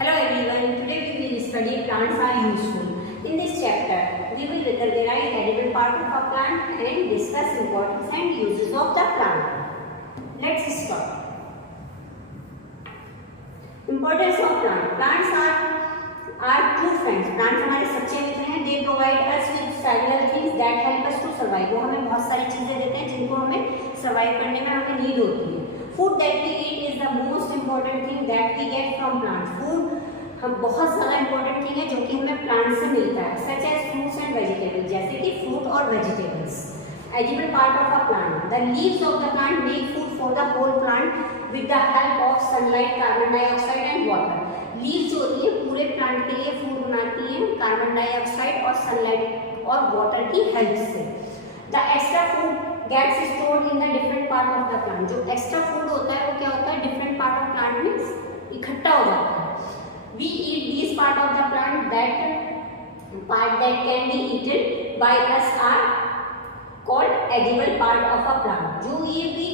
Hello everyone, today we will study plants are useful. In this chapter, we will recognize edible part of a plant and discuss importance and uses of the plant. Let's start. Importance of plant. Plants are true friends. Plants हमारे सच्चे मित्र हैं. They provide us with several things that help us to survive. वो हमें बहुत सारी चीजें देते हैं जिनको हमें survive करने में हमें नीड होती है. Food that we eat is the most important thing that we get from plants. Food हम बहुत ज़्यादा important thing है जो कि हमें प्लांट से मिलता है, such as fruits and vegetables, जैसे कि फ्रूट और vegetables. Edible part of a plant. The leaves of the plant make food for the whole plant with the help of sunlight, carbon dioxide and water. Leaves जो होती है पूरे plant के लिए food बनाती हैं कार्बन डाइऑक्साइड और sunlight और वाटर की हेल्प से. The extra food gets stored in the different part of the plant. जो एक्स्ट्रा फूड होता है वो क्या होता है, डिफरेंट पार्ट ऑफ प्लांट में इकट्ठा हो जाता है. We eat these part of the plant. That part that can be eaten by us are called edible part of a plant. जो ये भी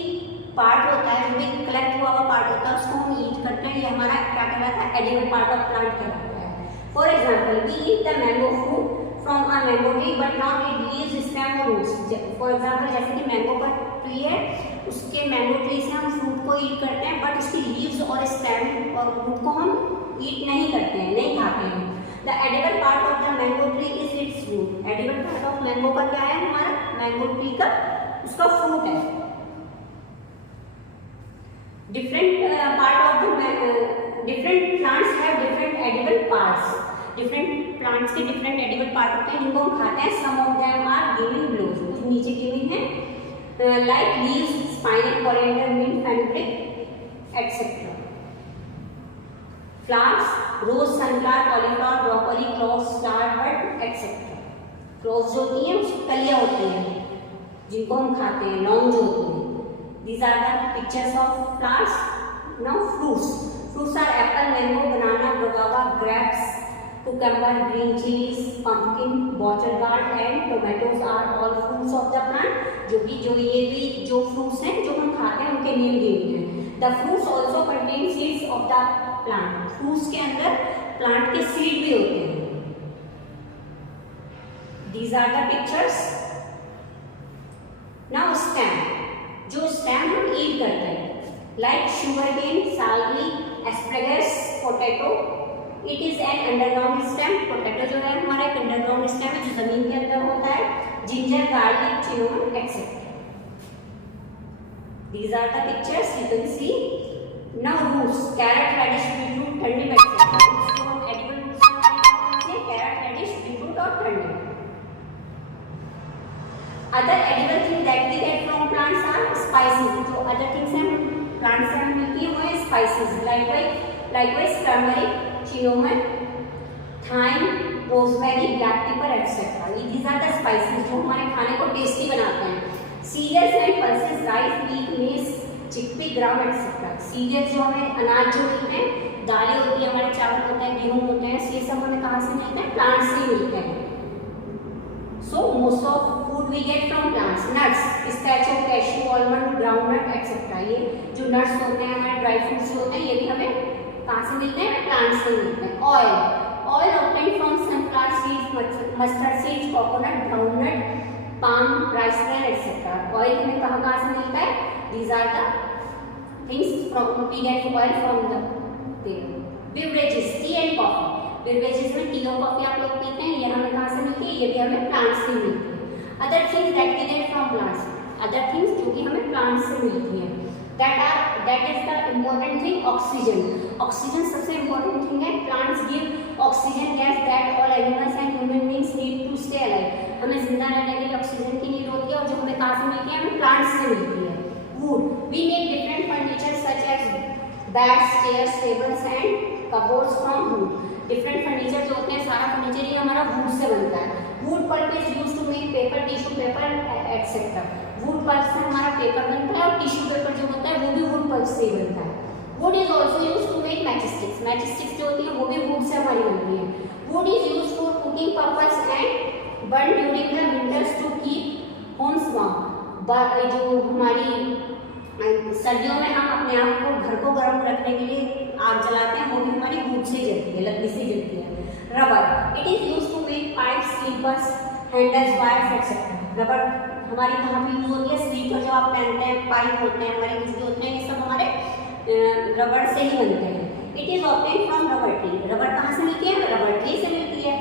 पार्ट होता है, जो भी कलेक्ट हुआ हुआ पार्ट होता है उसको हम ईट करते हैं, ये हमारा क्या कहलाता है, edible part of plant कहलाता है. For example, we eat the mango fruit from a mango tree but not its leaves, stem or roots. For example, जैसे कि मैंगो का ट्री है, उसके मैंगो ट्री से हम फ्रूट को ईट करते हैं बट उसकी लीव्स और स्टेम और रूट को हम ईट नहीं करते हैं, नहीं खाते हैं. The edible part of the mango tree is it's fruit. Edible part of mango का क्या है, हमारा मैंगो ट्री का उसका फ्रूट है. Different part of the different plants have different edible parts. Different plants के डिफरेंट एडिबल पार्ट होते हैं जिनको हम खाते हैं. Some of them are given below. कुछ नीचे गिवन है like leaves, spinach, coriander, mint, fenugreek etcetera. Flowers, rose, sunflower, cauliflower, broccoli, cloves, star bud etcetera. Cloves जो होती हैं उसकी कलियां होती हैं जिनको हम खाते हैं, लॉन्ग जो होती हैं. These are the pictures of flowers. Now fruits. Fruits are apple, mango, banana, guava, grapes, cucumber, green chilies, pumpkin, bottle gourd and tomatoes are all fruits of the plant. ये भी जो fruits हैं जो हम खाते हैं उनके नेम दिए हैं. The fruits also contain seeds of the plant. Fruits के अंदर plant के seed भी होते हैं. These are the pictures. Now stem. जो स्टेम हम ईट करते हैं लाइक शुगर केन, सालवी, asparagus, potato. It is an underground stem. Potato जो है हमारा एक अंडरग्राउंड स्टेम है जो जमीन के अंदर होता है. Ginger, garlic, cinnamon etcetera. These are the pictures you can see. Now roots. Carrot, radish, beetroot, turnip etcetera. इसको हम एडिबल रूट्स में हमारे हैं कैरेट, रेडिश, बीटरूट और turnip. Other edible things that we get from plants are spices. जो other things हैं plants से हमें मिलती हैं वो है spices. Likewise turmeric, cinnamon, thyme, rosemary, black pepper, etc. These are the spices जो हमारे खाने को टेस्टी बनाते हैं. Cereals and pulses, rice, wheat, maize, chickpea, gram, etc. Cereals जो हमें अनाज जो मिलते हैं, दालें होती है, हमारे चावल होते हैं, गेहूँ होते हैं, ये सब हमें कहाँ से मिलते हैं, प्लांट से मिलते हैं. So most of food we get from plants. Nuts, pistachio, cashew, almond, groundnut, etc. ये जो nuts होते हैं हमारे ड्राई फ्रूट्स होते हैं ये भी हमें कहाँ से मिलते हैं, प्लांट से मिलते हैं. Oil obtained from sunflower seeds, mustard seeds, coconut, groundnut, palm, rice bran, etc. Oil हमें कहाँ से मिलता है. These are the things from we get oil from the beverages, tea and coffee. Beverages में टी और कॉफी आप लोग पीते हैं, ये हमें कहाँ से मिलती है, ये भी हमें प्लांट्स से मिलती है. Other things that we get from plants. Other things जो कि हमें प्लांट्स से मिलती हैं. That is the important thing oxygen. Oxygen सबसे इम्पोर्टेंट थिंग है. Plants give oxygen gas that all animals and human beings need to stay alive. हमें जिंदा रहने के लिए ऑक्सीजन की नीड होती है और जो हमें कहाँ से मिलती है, हमें प्लांट्स से मिलती है. Wood. We make different furniture such as beds, chairs, tables and cupboards from wood. Different furniture जो होते हैं सारा फर्नीचर ये हमारा वुड से बनता है. Wood pulp is used to make paper, tissue paper etcetera. Wood pulp से हमारा पेपर बनता है और टिश्यू पेपर जो होता है वो भी वुड पल्प से ही बनता है. Wood is also used to make matchsticks. Matchsticks जो होती है वो भी वुड से हमारी बनती है. Wood is used for cooking purpose and burn during the winters to keep homes warm. जो हमारी सर्दियों में हम अपने आप को घर को गर्म रखने के लिए आग जलाते हैं वो भी हमारी वुड से जलती है, लकड़ी से जलती है। Rubber, it is used to make pipes, slippers, handles, wires etcetera. Rubber हमारी कहाँ पे यूज होती है? स्लीपर जो आप पहनते हैं, पाइप होते हैं हमारे, कुछ भी होते हैं, ये सब हमारे रबर से ही बनते हैं। It is obtain from rubber tree, rubber कहाँ से मिलती है? रबर ट्री से मिलती है।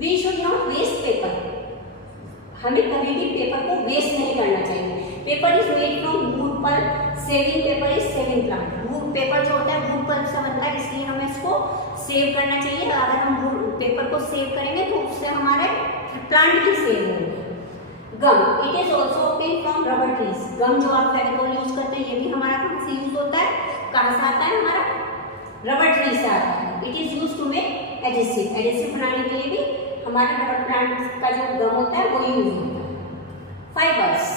We should not waste paper, हमें कभी भी पेपर को वेस्ट नहीं करना चाहिए। Paper is made from wood pulp, saving paper is saving plant. Wood paper जो होता है वुड पल्प से बनता है, इसलिए हमें इसको सेव करना चाहिए। अगर हम वुड पेपर को सेव करेंगे तो उससे हमारे प्लांट भी सेव होंगे। Gum, it is also obtain from rubber trees, gum जो आप फेविकोल यूज करते हैं ये भी हमारा कहाँ से यूज होता है? कहाँ से आता है? हमारा रबर ट्री से आता है। It is use to make adhesive, adhesive बनाने के लिए भी हमारे रबर प्लांट का जो गम होता है वो यूज होता है। Fibres,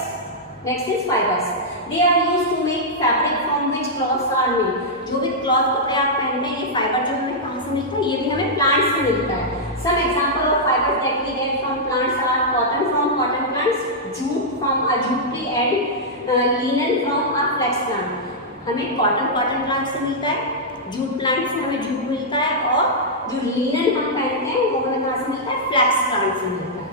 next is fibres, they are used to make fabric from which clothes are made. जो भी क्लॉथ कपड़े आप पहनते हैं ये फाइबर जो हमें कहाँ से मिलता है? ये भी हमें प्लांट से मिलता है। Some example of fibres that we get from plants are cotton from cotton plants, jute from a jute tree and linen from a flax plant. हमें कॉटन प्लांट से मिलता है, जूट प्लांट से हमें जूट मिलता है, और जो लिनन हम पहनते हैं वो हमें कहाँ से मिलता है? फ्लेक्स प्लांट से मिलता है।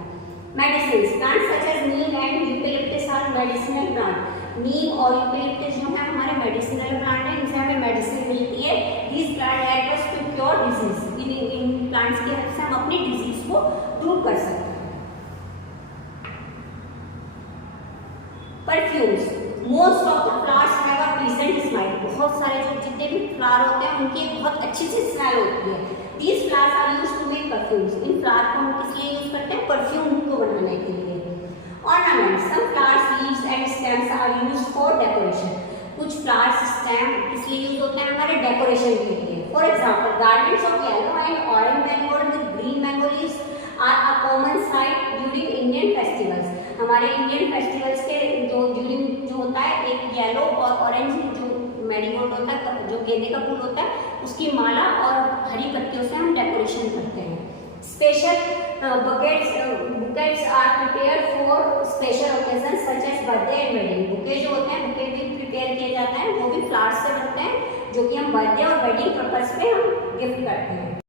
Medicine, plants such as neem and eucalyptus are medicinal plant. Neem और यूकेलिप्टस जो है हमारे मेडिसिनल प्लांट है, इनसे हमें मेडिसिन मिलती है। These plant help us to cure disease, इन प्लांट्स की हेल्प से हम अपनी डिजीज को दूर कर सकते हैं। Perfumes, most of the flowers have a pleasant smell. बहुत सारे जो जितने भी फ्लावर होते हैं उनकी एक बहुत अच्छी सी स्मेल होती है। These flowers are used to make perfumes. In flower को हम किस लिए यूज करते हैं? परफ्यूम को बनाने के लिए। Ornaments, some flowers, leaves and stems are used for decoration. कुछ फ्लावर्स स्टेम किस लिए यूज होते हैं? हमारे डेकोरेशन के लिए। For example gardens of yellow and orange marigold with green mango leaves are a common sight during Indian festivals. हमारे Indian festivals के जो ड्यूरिंग जो होता है, एक येलो और ऑरेंज जो मैरीगोल्ड होता है, जो गेंदे का फूल होता है, उसकी माला और हरी पत्तियों से हम डेकोरेशन करते हैं। Special bouquets are prepared for special occasion such as birthday and wedding. Bouquet जो होते हैं, बुके भी प्रिपेयर किए जाते हैं, वो भी फ्लावर्स से बनते हैं, जो कि हम बर्थडे और वेडिंग पर्पस पे हम गिफ्ट करते हैं।